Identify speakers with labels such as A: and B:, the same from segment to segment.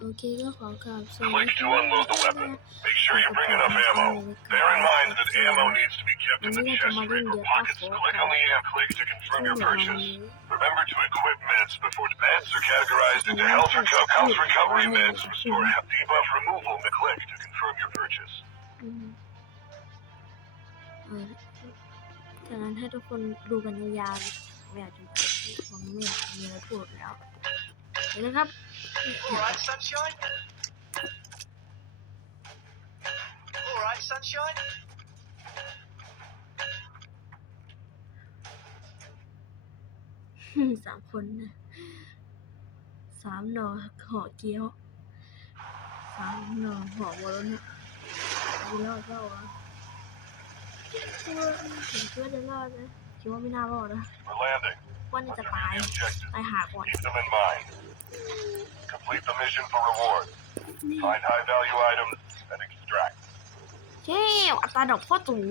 A: โอเคก็ขอกราบสวัส
B: Click
A: ดี
B: to unload the weapon. Make sure you bring enough ammo. Bear in mind that ammo needs to be kept in the chest rig or pockets. Click on the amp click to confirm your purchase. Remember to equip meds before meds are categorized into health, reco- health recovery meds or debuff removal. The click to confirm your purchase.
A: อืมเอาจากนั้นให้ทุกคนดูกันยาวๆไม่อยากจะผมไม่อยากมีอะไรพูดแล้วเห็นนะครับ
C: Alright, sunshine. Alright, sunshine.
A: สามคนนะสามหน่อห่อเกี๊ยวสามหน่อห่อหมดแล้วเนี่ยดีรอดเปล่าวะคิดว่าผมคิดว่าจะรอดนะคิดว่าไม่น่ารอดนะว่าน่จะตาย
B: at the objective.
A: ตายหาก่อน
B: Keep them in mind. Complete the mission for reward.
A: นี่
B: Find high value items and extract.
A: เฮ้ยอัตราดอกพ่อสูง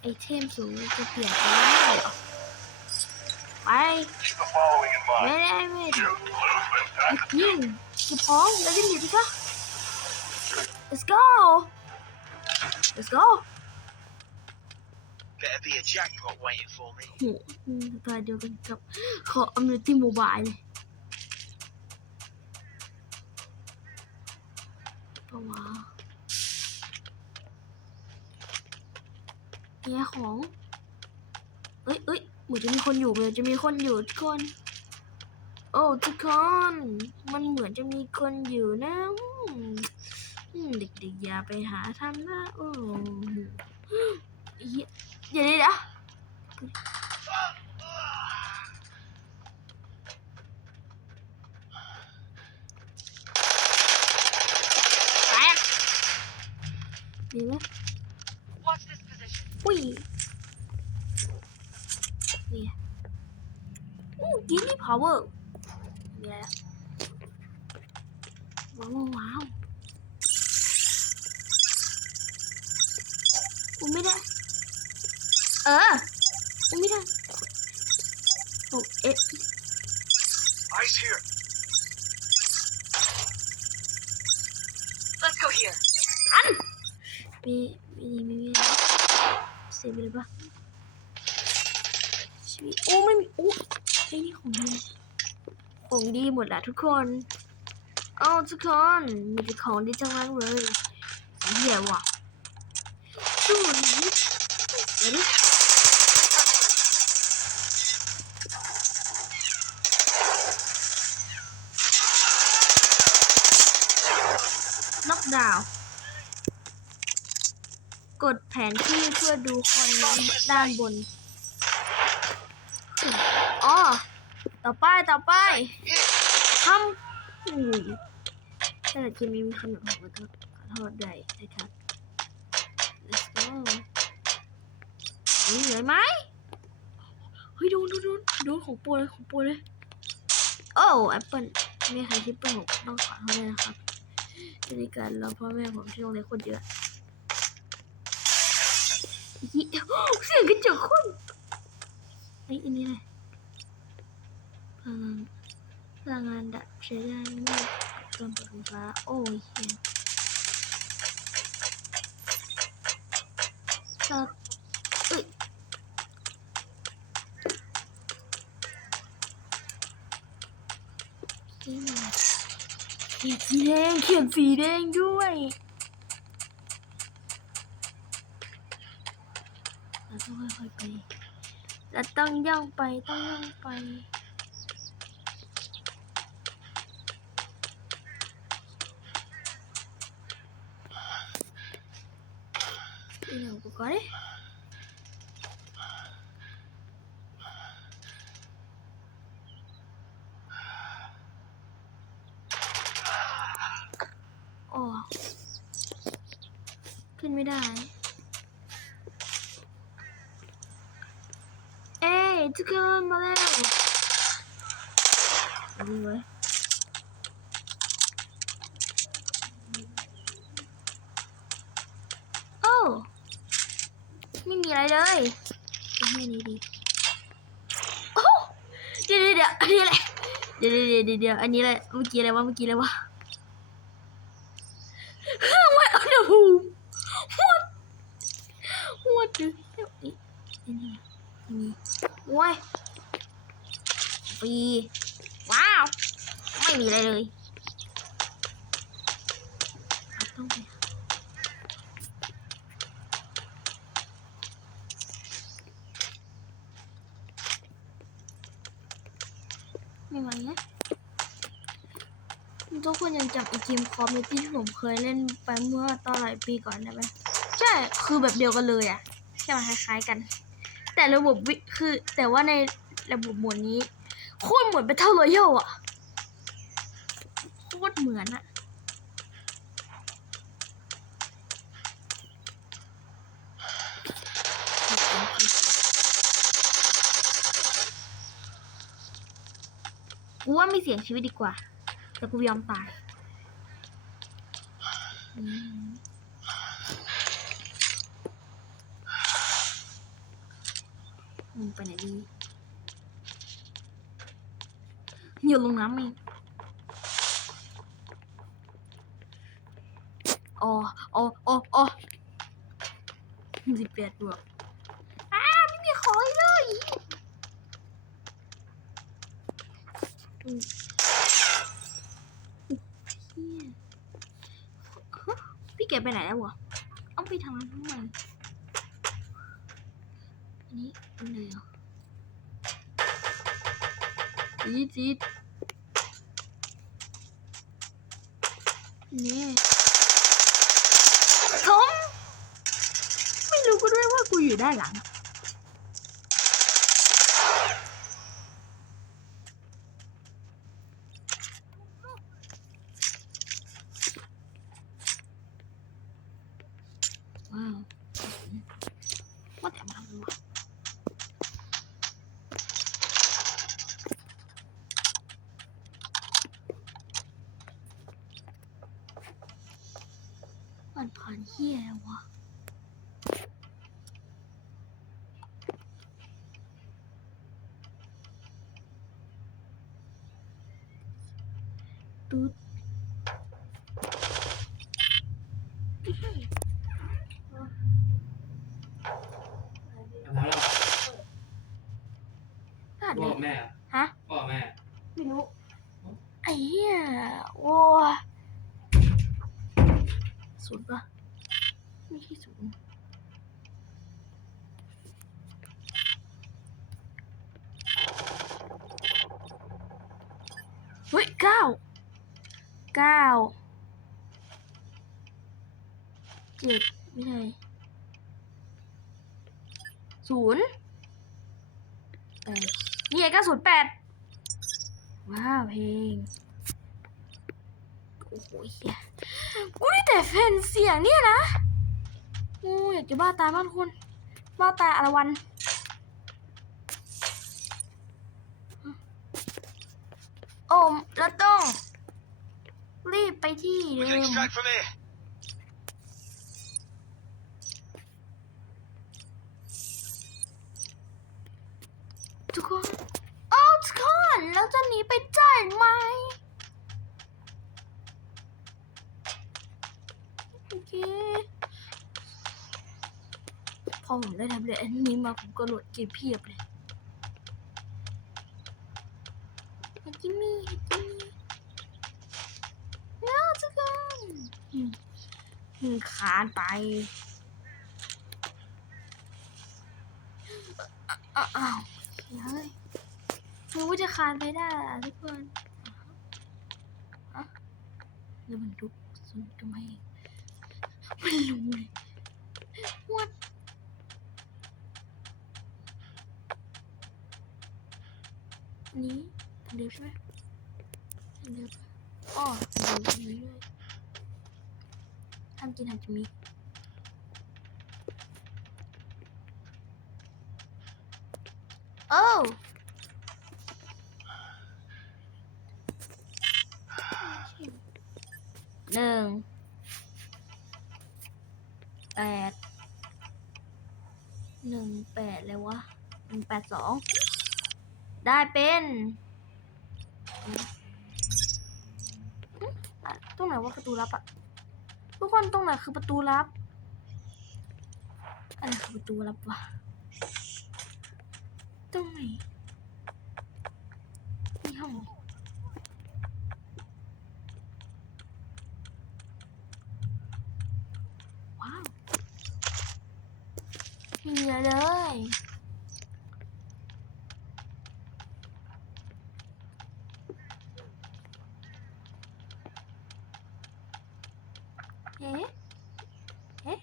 A: ไอเทมสูงจะเปลี่ยนไปได้เหรอไป
B: Keep the following in
A: ไม่
B: mind.
A: ได้ไม่ได้
B: Shoot, lose, and
A: ไอ้
B: pack.
A: ยิงเก็บของแล้ววิ่งหนีดิคะ let's go let's go
C: Better be a jackpot waiting for me.
A: โหอืมสไตล์เดียวกันกับขอ Amnesty Mobile เลยปะวะแย่ของ เอ้ยเอ้ยเหมือนจะมีคนอยู่เหมือนจะมีคนอยู่ทุกคน โอ้ทุกคน มันเหมือนจะมีคนอยู่นะเด็กๆอย่าไปหาทำนะโอ้ย เดี๋ยวเดี๋ยวเดี๋ยวแตกดีไหม
D: Watch this position.
A: อุ้ยนี่อู้กินนี่ power มีอะไรล เอออุ้ไม่ได้โอ้เอ๊ะ
C: Ice here.
D: Let's go here.
A: อันมีมีมีมีเสียไปเลยปะชีวิตโอ้ไม่มีโอ้ไอ้นี่ของดีของดีหมดละทุกคนเอ้าทุกคนมีแต่ของดีจังนั้นเลยเหี้ยว่ะช่วยเดี๋ยว ดิล็อกดาว กดแผนที่เพื่อดูคนด้านบน อ๋อ ต่อไปต่อไปทำอุ้ยถ้าเกิดจะมีมีขนมขอโทษขอโทษด้วยนะครับ let's go นี่เลยไหมเฮ้ยโดนโดนโดนโดนของปรเลยของปรเลย โอ้แอปเปิลไม่ใครที่เปิลผมต้องขอโทษด้วยนะครับ ในการรอพ่อแม่ผมที่โรงเรียนคนเยอะเหี้เสียงกระจกคนไอ้อันนี้เลยพลังพลังงานดับใช้ได้เมื่อโดนไฟฟ้าโอ้ยเฮียตัดเอ้ยสีแดงเขียน สีแดงเขียนสีแดงด้วยเราต้องค่อยๆไปเราต้องย่องไปต้องย่องไป ไม่ได้ เอ้ยทุกคนมาแล้วดีเว้โอ้ไม่มีอะไรเลยเอาให้นี้ดีโอ้เดี๋ยวดี๋ยวอันนี้แหละเดี๋ยวเดี๋ยวเดี๋ยวอันนี้แหละเมื่อกี้อะไรวะเมื่อกี้อะไรวะเครื่องวัดอุณหภูมิ what what the hell อีอันนี้อันนี้ว้ายฟรีว้าว ไม่มีอะไรเลยต้องไปไม่ไหวนะทุกคนยังจำไอเกมคอมในที่ผมเคยเล่นไปเมื่อตอนหลายปีก่อนได้ไหมใช่ คือแบบเดียวกันเลยอะ ใช่ไหมคล้ายๆกัน แต่ระบบวิคือ แต่ว่าในระบบหมวดนี้โคตรเหมือนเป็นเท่าโรยัลอะโคตรเหมือนอะกูว่าไม่เสี่ยงชีวิตดีกว่า แต่กูยอมตาย มึงไปไหนดีโยนลงน้ำเองอ๋ออ๋ออ๋ออ๋อสิบแปดบวกอ้าไม่มีของเลยพี่เก๋ไปไหนแล้ววะเอาไปทำอะไรทำไมอันนี้เป็นไงอะ จีดจีดนี่ทอมไม่รู้กูด้วยว่ากูอยู่ด้านหลัง ว้าวว่าแต่มาดูวะมันผ่านเฮียแล้ววะ ตุ๊ด
E: แล้ว
A: ผ่าน
E: พ่
A: เล
E: อยแม่
A: ฮะ
E: พ่อแม่
A: ไม่รู้ ไอ้เหี้ยโอ้ศูนย์ปะไม่ใช่ศูนย์เฮ้ยเก้าเก้าเจ็ดไม่ใช่ศูนย์แป ดนี่ไงเก้าศูนย์แปดว้าวเพลงโอ้โหเฮียกูได้แต่แฟนเสียงเนี่ยนะโอ้ยอยากจะบ้าตายบ้านคุณ บ้าตายอรวันโอมแล้วต้อง รีบไปที่เดิม
C: extract from here.
A: ทุกคน โอ้ทุกคน แล้วจะหนีไปจ่ายไหม โอเค พ อผมได้ทำเลยอันนี้มาผมก็โหลดเกมเพียบเลยฮัจิมี่ฮัจิมี่แล้วทุกคนขานไปอ้าวเฮ้ยนึกว่าจะคานไปได้อะทุกคนแล้วมันลุกสุดทำไมมันลงเลยวัด อันนี้เดียวใช่ไหมเดียวอ๋อเดี๋ยวนี้ด้วยทำกินทำจะมีโอ้หนึ่งแปดหนึ่งแปดเลยวะหนึ่งแปดสองได้เป็น อะตรงไหนว่าประตูลับอะทุก คือประตูลับ อะไรคือประตูลับวะตรงไหนนี่ห้องว้าวมีเยอะเลยเอ๊ะเอ๊ะ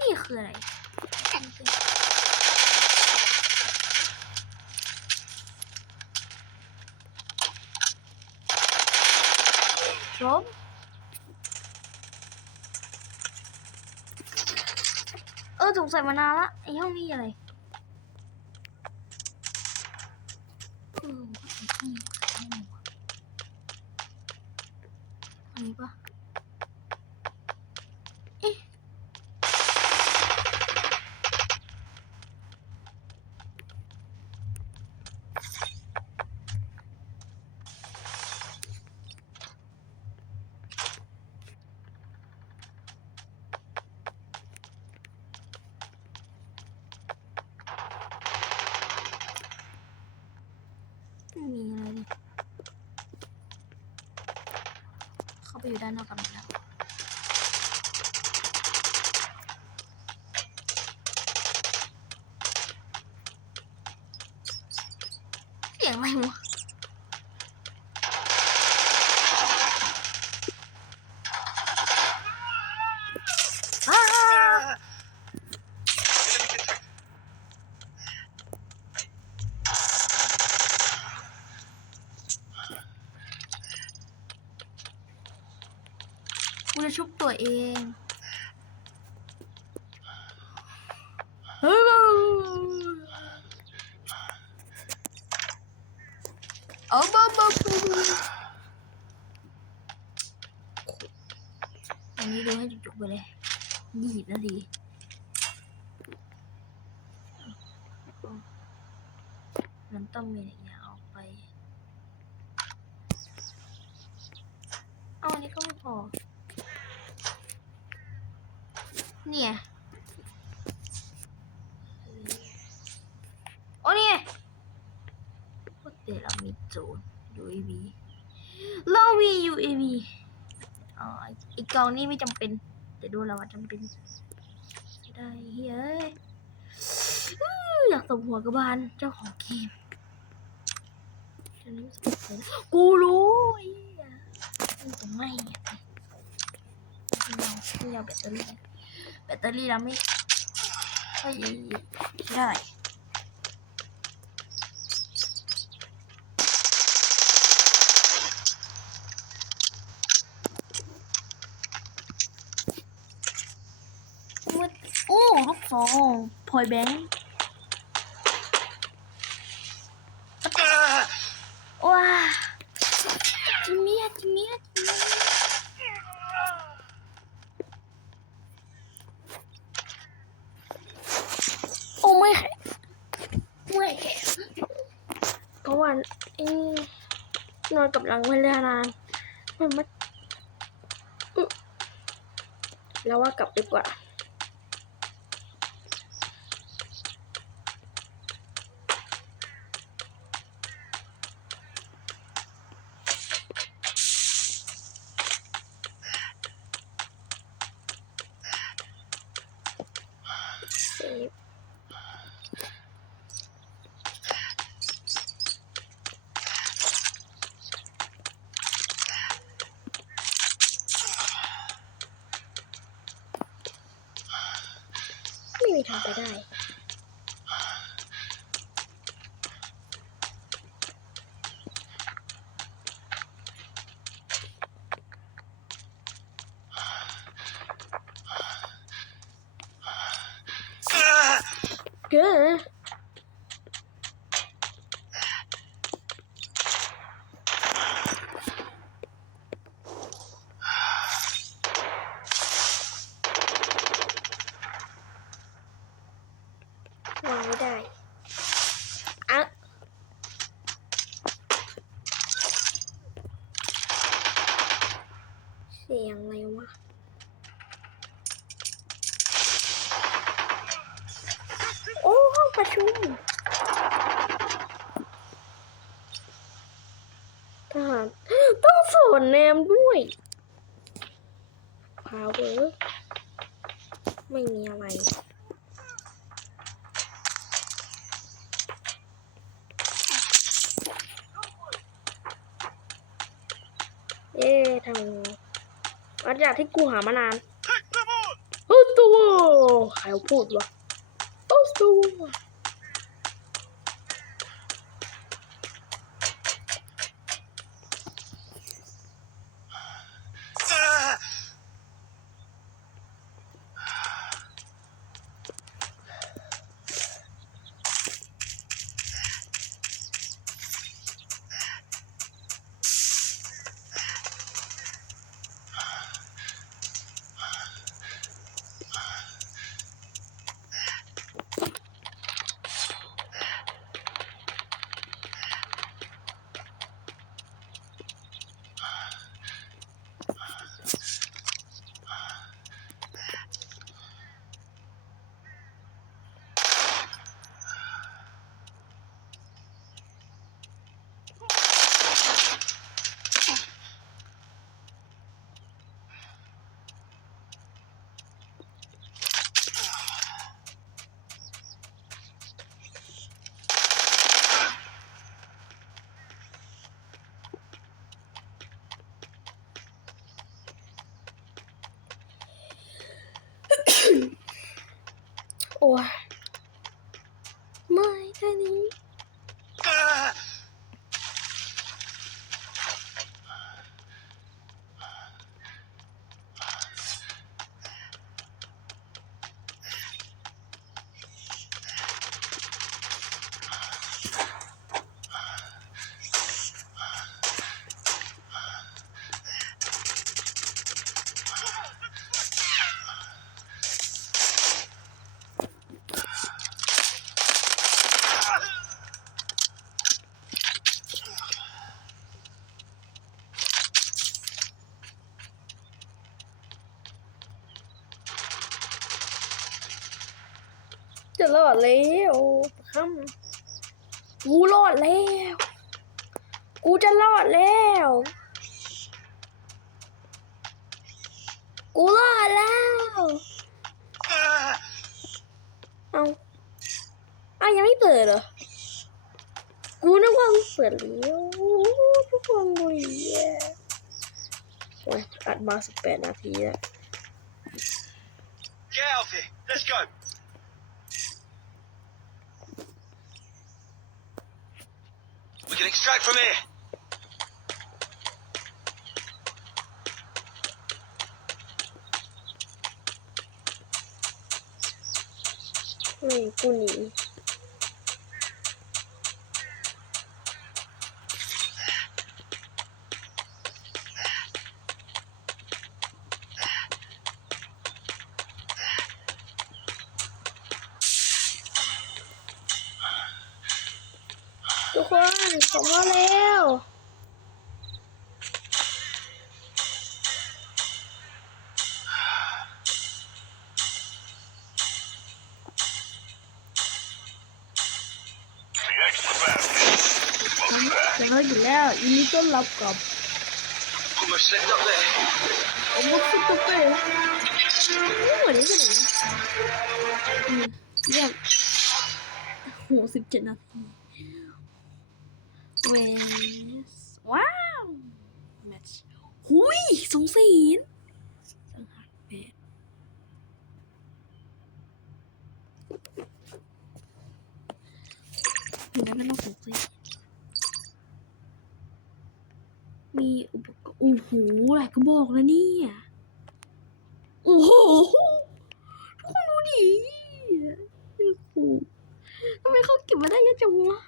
A: นี่คืออะไรนี่คือ จบเออสงสัยมานานละไอห้องนี้อะไรเออว่าไอ้ห้องนี้ห้องไหนวะอันนี้ปะเอ๊ะไม่มีอะไรเลย เข้าไปอยู่ด้านนอกกันหมดแล้ว เสียงอะไรวะอ้า
C: Enemy detected.
A: กู จะชุบตัวเองเฮ้ยเอาบ้าบ้าอันนี้ดูให้จุกๆไปเลยยี่สิบนาทีมันต้องมีอะไรอย่างออกไป เอาอันนี้ก็ไม่พอ เนี่ยโอ้เนี่ยพวกเดี๋ยวเรามี โจร UAV เรามี UAV อ๋ออีกกองนี้ไม่จำเป็น แต่ดูแล้วว่าจำเป็น ได้เฮ้ยอยากตบหัวกระบาลเจ้าของเกมกูรู้ไอ้เหี้ยมันจะไม่อะไม่เอาไม่เอาแบตเตอรี่ แบตเตอรี่เราไม่ค่ได้ อุ๊ยโอ้ลูกซองพอยแบงค์ว้าจิมมี่อะจิมมี่อะจิมมี่อะโอ้ไม่แขนไม่แขนเพราะว่าไอ้นอนกับหลังเวลานานมันมาอึแล้วว่ากลับดีกว่า เซฟ ไม่มีทางไปได้เก้อวางไม่ได้อะ เสียงอะไรวะ โอ้ห้องประชุมทหารต้องสอนแนมด้วยพาวเวอร์ไม่มีอะไรเอ๊ะทำยังไงหลังจากที่กูหามานานโอ้ตัวใครพูดวะโอ้ตัว
C: Ah!
A: โอ้ยไม่แค่นี้
C: Ah!
A: จะ รอดแล้วทำกูรอดแล้ว กูจะรอดแล้ว กูรอดแล้วเอาเอายังไม่เปิดเหรอ กูนึกว่ามันเปิดแล้วทุกคนดูดิโอ้ยอัดมาสิบแปดนาทีแล้ว
C: Get out of here. Let's go. We can extract from here.
B: Hmm,
A: 不理。 เลิกอยู่แล้วยินดีต้อนรับกับ
C: Almost slipped up there.
A: โอ้โหสุดเป๊ะเหมือนกันเลยอืมเยี่ยมโหสิบเจ็ดนาทีเวสว้าวแมทช์หุยสงสีนสังหารแปดมันได้ไม่ต้องสงสีน มีอุปกรณ์โอ้โหหลายกระบอกแล้วเนี่ยโอ้โหทุกคนดูดิโอ้โหทำไมเขาเก็บมาได้เยอะจังวะ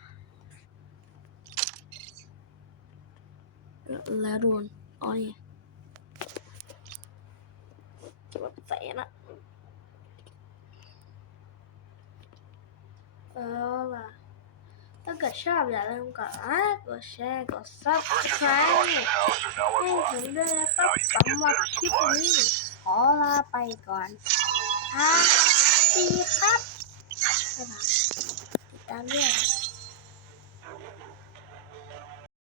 A: แล้วโดนอ๋อนี่จะแบบแสนอะเอาล่ะาเกิดชอบอย่าลืมกดไลค์กดแชร์กด
B: Purchases at
A: subscribe ให้ผมด้วยนะครับสำหรับคลิปนี้ ขอลาไปก่อนสวัสดีครับติดตามด้วย